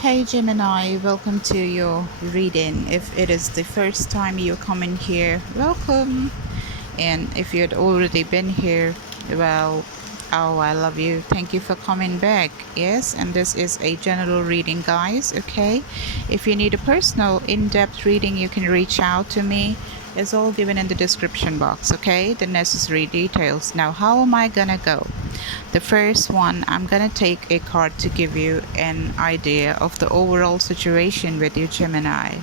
Hey Gemini, welcome to your reading. If it is the first time you come in here, welcome. And if you had already been here, well, oh, I love you. Thank you for coming back. Yes, and this is a general reading, guys. Okay, if you need a personal, in-depth reading, you can reach out to me. It's all given in the description box. Okay, the necessary details. Now, how am I gonna go? The first one, I'm gonna take a card to give you an idea of the overall situation with you, Gemini.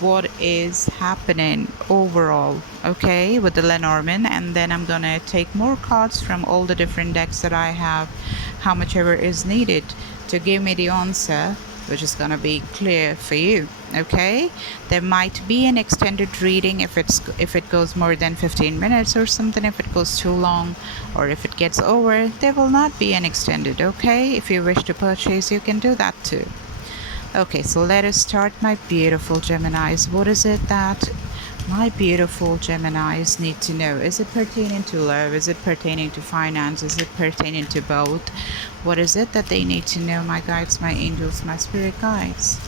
What is happening overall, okay, with the Lenormand, and then I'm gonna take more cards from all the different decks that I have, how much ever is needed to give me the answer, which is gonna be clear for you. Okay, there might be an extended reading if it goes more than 15 minutes or something. If it goes too long or if it gets over, there will not be an extended. Okay, if you wish to purchase, you can do that too. Okay, so let us start, my beautiful Geminis. What is it that my beautiful Geminis need to know? Is it pertaining to love? Is it pertaining to finance? Is it pertaining to both? What is it that they need to know, my guides, my angels, my spirit guides?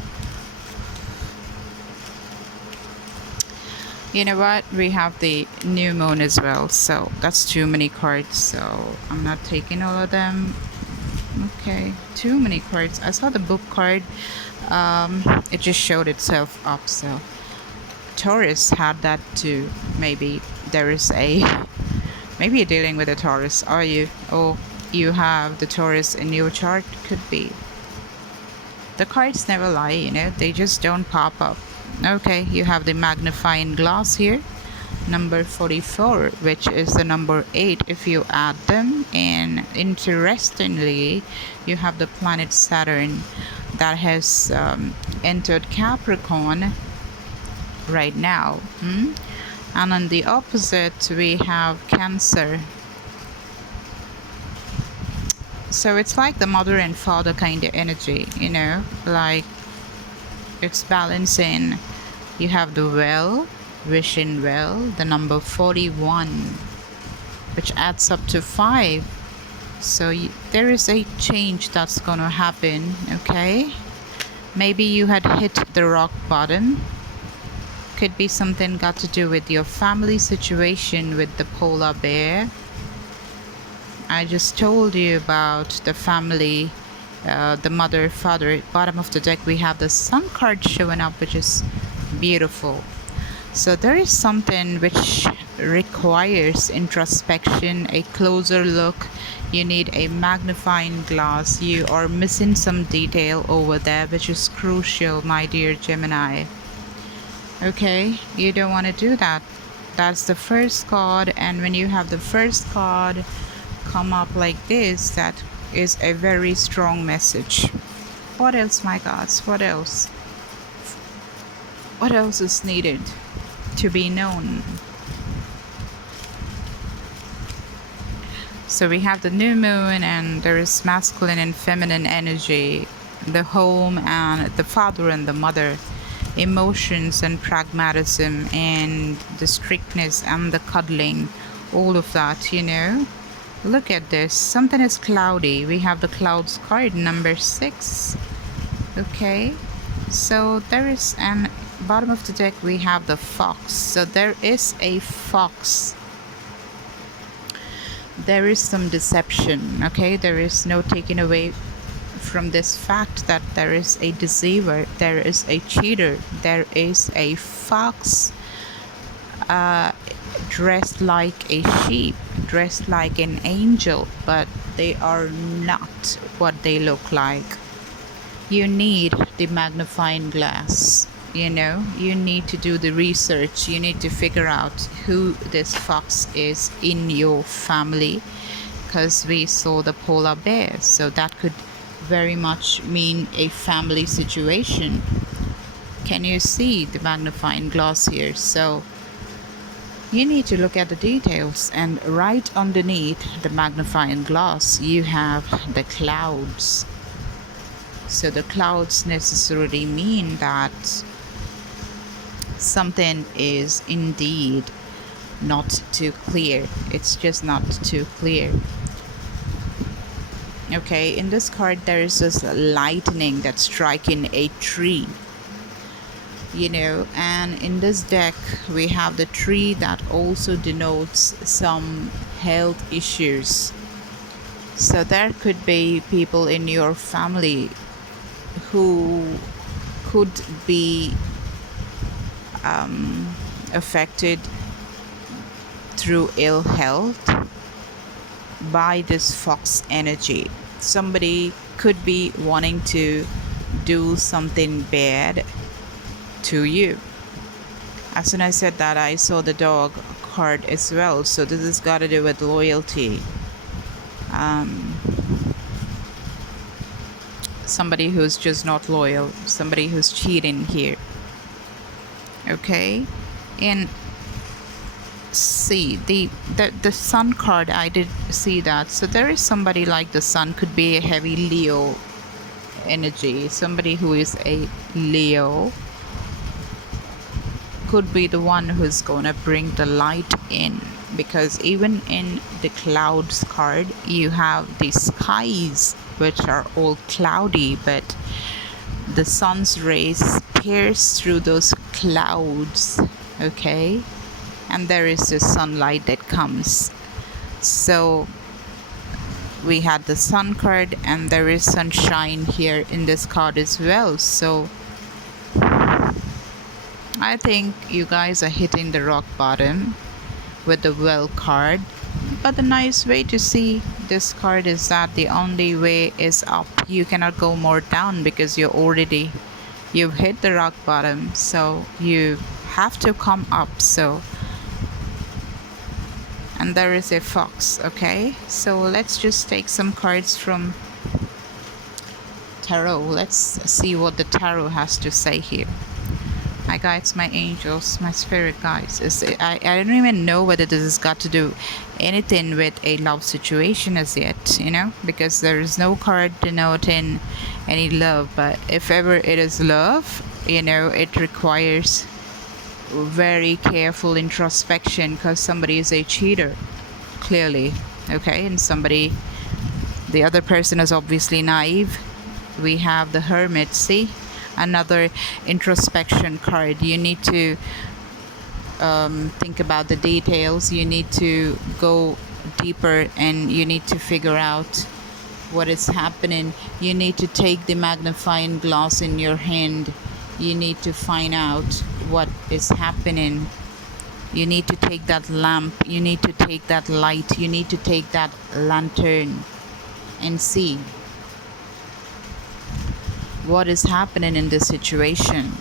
You know what? We have the new moon as well, so that's too many cards, so I'm not taking all of them. Okay, too many cards. I saw the book card. It just showed itself up, so Taurus had that too. Maybe there is a maybe you're dealing with a Taurus, are you? Or you have the Taurus in your chart. Could be. The cards never lie, you know, they just don't pop up. Okay, you have the magnifying glass here, number 44, which is the number 8 if you add them. And interestingly, you have the planet Saturn that has entered Capricorn right now. And on the opposite, we have Cancer. So it's like the mother and father kind of energy, you know, like it's balancing. You have the well, wishing well, the number 41, which adds up to 5. So there is a change that's gonna happen. Okay, maybe you had hit the rock bottom. Could be something got to do with your family situation with the polar bear. I just told you about the family, the mother, father. Bottom of the deck, we have the sun card showing up, which is beautiful. So there is something which requires introspection, a closer look. You need a magnifying glass. You are missing some detail over there, which is crucial, my dear Gemini. Okay, you don't want to do that. That's the first card, and when you have the first card come up like this, that is a very strong message. What else, my gods? What else? What else is needed to be known? So we have the new moon, and there is masculine and feminine energy, the home and the father and the mother, emotions and pragmatism, and the strictness and the cuddling, all of that, you know. Look at this, something is cloudy. We have the clouds card, number 6. Okay, so there is an bottom of the deck, we have the fox. So there is a fox. There is some deception. Okay, there is no taking away from this fact that there is a deceiver, there is a cheater, there is a fox dressed like a sheep, dressed like an angel, but they are not what they look like. You need the magnifying glass, you know, you need to do the research. You need to figure out who this fox is in your family, because we saw the polar bear, so that could very much mean a family situation. Can you see the magnifying glass here? So you need to look at the details, and right underneath the magnifying glass you have the clouds. So the clouds necessarily mean that something is indeed not too clear. It's just not too clear. Okay, in this card there is this lightning that's striking a tree, and in this deck we have the tree that also denotes some health issues. So there could be people in your family who could be affected through ill health by this fox energy. Somebody could be wanting to do something bad to you. As soon as I said that, I saw the dog card as well. So this has got to do with loyalty. Somebody who's just not loyal, somebody who's cheating here. Okay, and see the sun card, I did see that. So there is somebody like the sun, could be a heavy Leo energy. Somebody who is a Leo could be the one who's gonna bring the light in, because even in the clouds card you have the skies which are all cloudy, but the sun's rays pierce through those clouds. Okay, and there is this sunlight that comes. So we had the sun card, and there is sunshine here in this card as well. So I think you guys are hitting the rock bottom with the well card. But the nice way to see this card is that the only way is up. You cannot go more down because you've hit the rock bottom, so you have to come up. So, and there is a fox. Okay, so let's just take some cards from tarot. Let's see what the tarot has to say here. My guides, my angels, my spirit guides. I don't even know whether this has got to do anything with a love situation as yet, because there is no card denoting any love. But if ever it is love, it requires very careful introspection, because somebody is a cheater, clearly. Okay, and the other person is obviously naive. We have the Hermit. See, another introspection card. You need to think about the details. You need to go deeper, and you need to figure out what is happening. You need to take the magnifying glass in your hand. You need to find out what is happening. You need to take that lamp. You need to take that light. You need to take that lantern and see what is happening in this situation.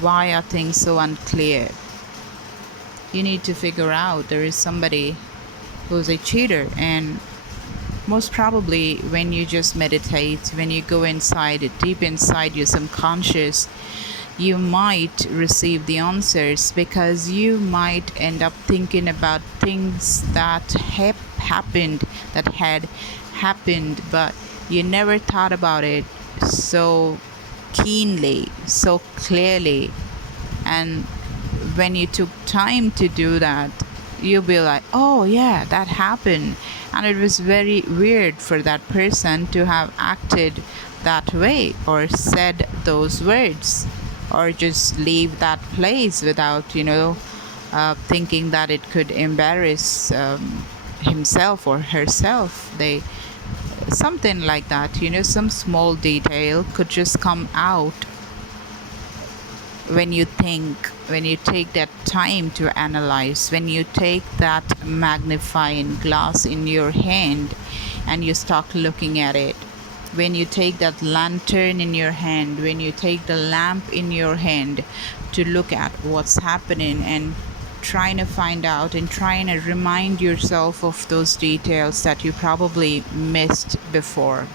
Why are things so unclear? You need to figure out there is somebody who's a cheater, and most probably when you just meditate, when you go inside, deep inside your subconscious, you might receive the answers, because you might end up thinking about things that had happened, but you never thought about it so keenly, so clearly. And when you took time to do that, you'll be like, oh yeah, that happened, and it was very weird for that person to have acted that way, or said those words, or just leave that place without thinking that it could embarrass himself or herself. Something like that, some small detail could just come out when you take that time to analyze, when you take that magnifying glass in your hand and you start looking at it, when you take that lantern in your hand, when you take the lamp in your hand to look at what's happening, and trying to find out and trying to remind yourself of those details that you probably missed before.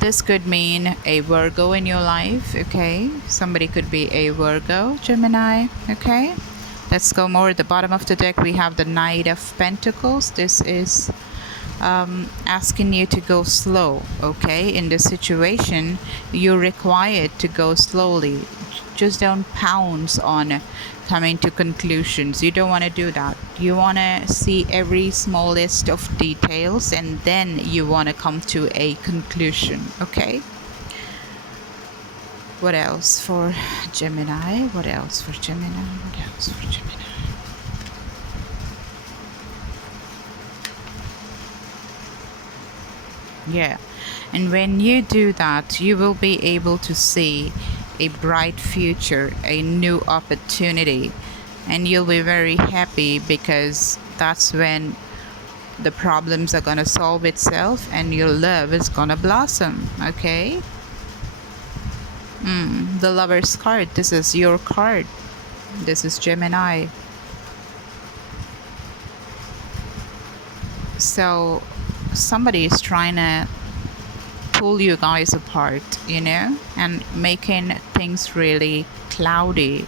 This could mean a Virgo in your life. Okay, somebody could be a Virgo, Gemini. Okay, let's go more at the bottom of the deck. We have the Knight of Pentacles. This is asking you to go slow. Okay, in this situation you're required to go slowly. just don't pounce on coming to conclusions. You don't want to do that. You want to see every smallest of details, and then you want to come to a conclusion. Okay, what else for Gemini? What else for Gemini? What else for Gemini? Yeah, and when you do that, you will be able to see a bright future, a new opportunity, and you'll be very happy because that's when the problems are gonna solve itself and your love is gonna blossom. Okay. The Lover's card. This is your card. This is Gemini. So somebody is trying to pull you guys apart, and making things really cloudy.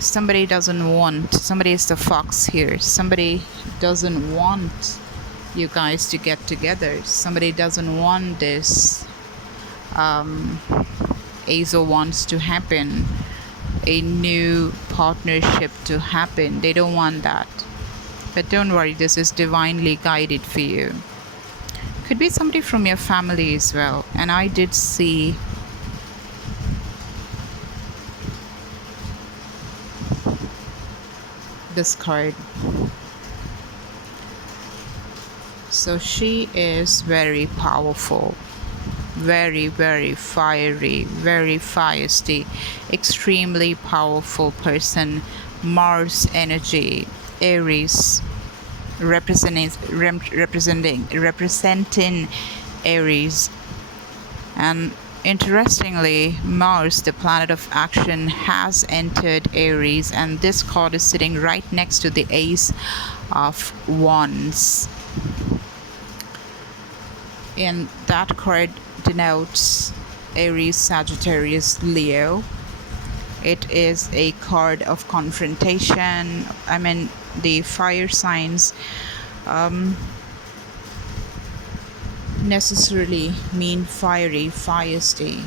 Somebody is the fox here. Somebody doesn't want you guys to get together. Somebody doesn't want this Ace of Wands to happen, a new partnership to happen. They don't want that. But don't worry, this is divinely guided for you. Could be somebody from your family as well. And I did see this card. So she is very powerful, very, very fiery, very feisty, extremely powerful person. Mars energy, Aries, representing Aries. And interestingly, Mars, the planet of action, has entered Aries, and this card is sitting right next to the Ace of Wands. And that card denotes Aries, Sagittarius, Leo. It is a card of confrontation. I mean, the fire signs necessarily mean fiery, feisty,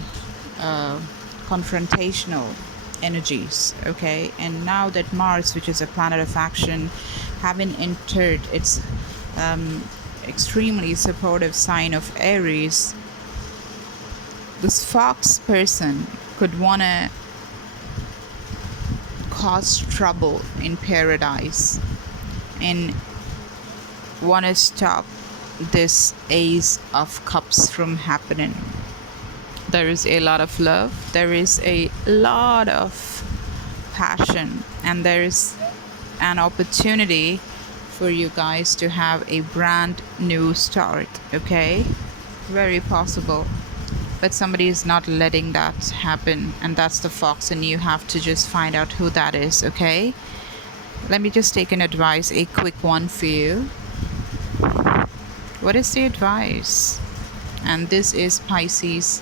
confrontational energies. Okay, and now that Mars, which is a planet of action, having entered its extremely supportive sign of Aries, this fox person could want to cause trouble in paradise and want to stop this Ace of Cups from happening. There is a lot of love, there is a lot of passion, and there is an opportunity for you guys to have a brand new start. Okay, very possible, but somebody is not letting that happen, and that's the fox, and you have to just find out who that is. Okay, let me just take an advice, a quick one for you. What is the advice? And this is Pisces,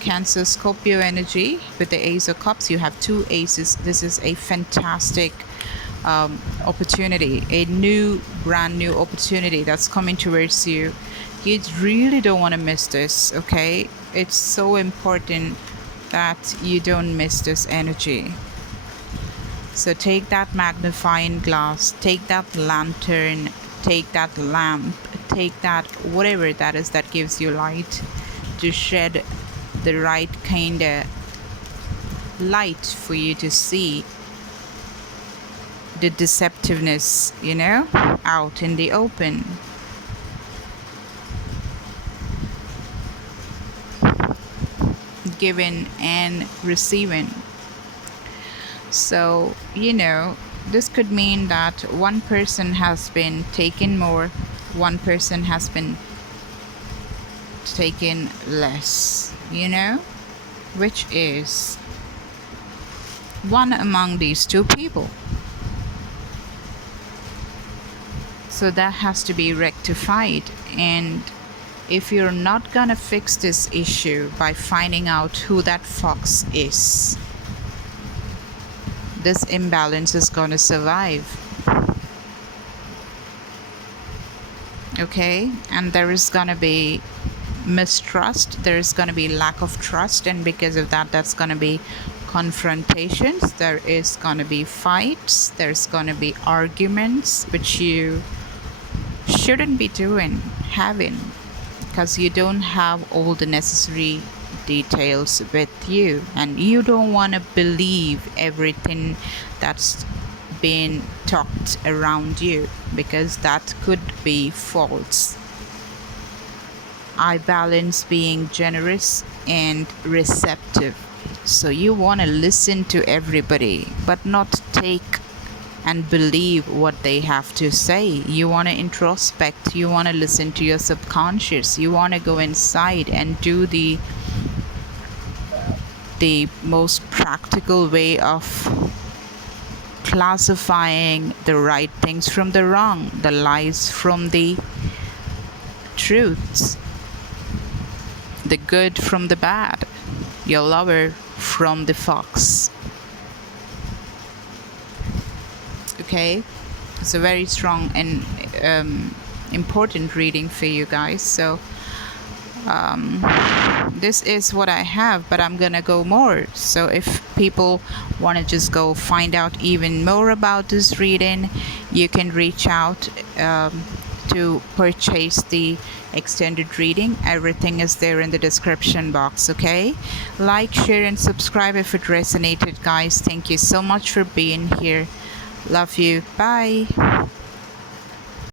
Cancer, Scorpio energy with the Ace of Cups. You have two aces. This is a fantastic opportunity, a brand new opportunity that's coming towards you. You really don't want to miss this. Okay, it's so important that you don't miss this energy. So take that magnifying glass, take that lantern, take that lamp, take that whatever that is that gives you light, to shed the right kind of light for you to see the deceptiveness, out in the open. Giving and receiving. So, this could mean that one person has been taken more, one person has been taken less, which is one among these two people. So that has to be rectified. And if you're not gonna fix this issue by finding out who that fox is, this imbalance is gonna survive. Okay, and there is gonna be mistrust, there's going to be lack of trust, and because of that, that's going to be confrontations, there is going to be fights, there's going to be arguments, which you shouldn't be having, because you don't have all the necessary details with you, and you don't want to believe everything that's been talked around you, because that could be false. I balance being generous and receptive. So you want to listen to everybody, but not take and believe what they have to say. You want to introspect, you want to listen to your subconscious, you want to go inside and do the most practical way of classifying the right things from the wrong, the lies from the truths, the good from the bad, your lover from the fox. Okay, it's a very strong and important reading for you guys. So this is what I have, but I'm gonna go more. So if people want to just go find out even more about this reading, you can reach out to purchase the extended reading. Everything is there in the description box. Okay, like, share, and subscribe if it resonated, guys. Thank you so much for being here. Love you. Bye.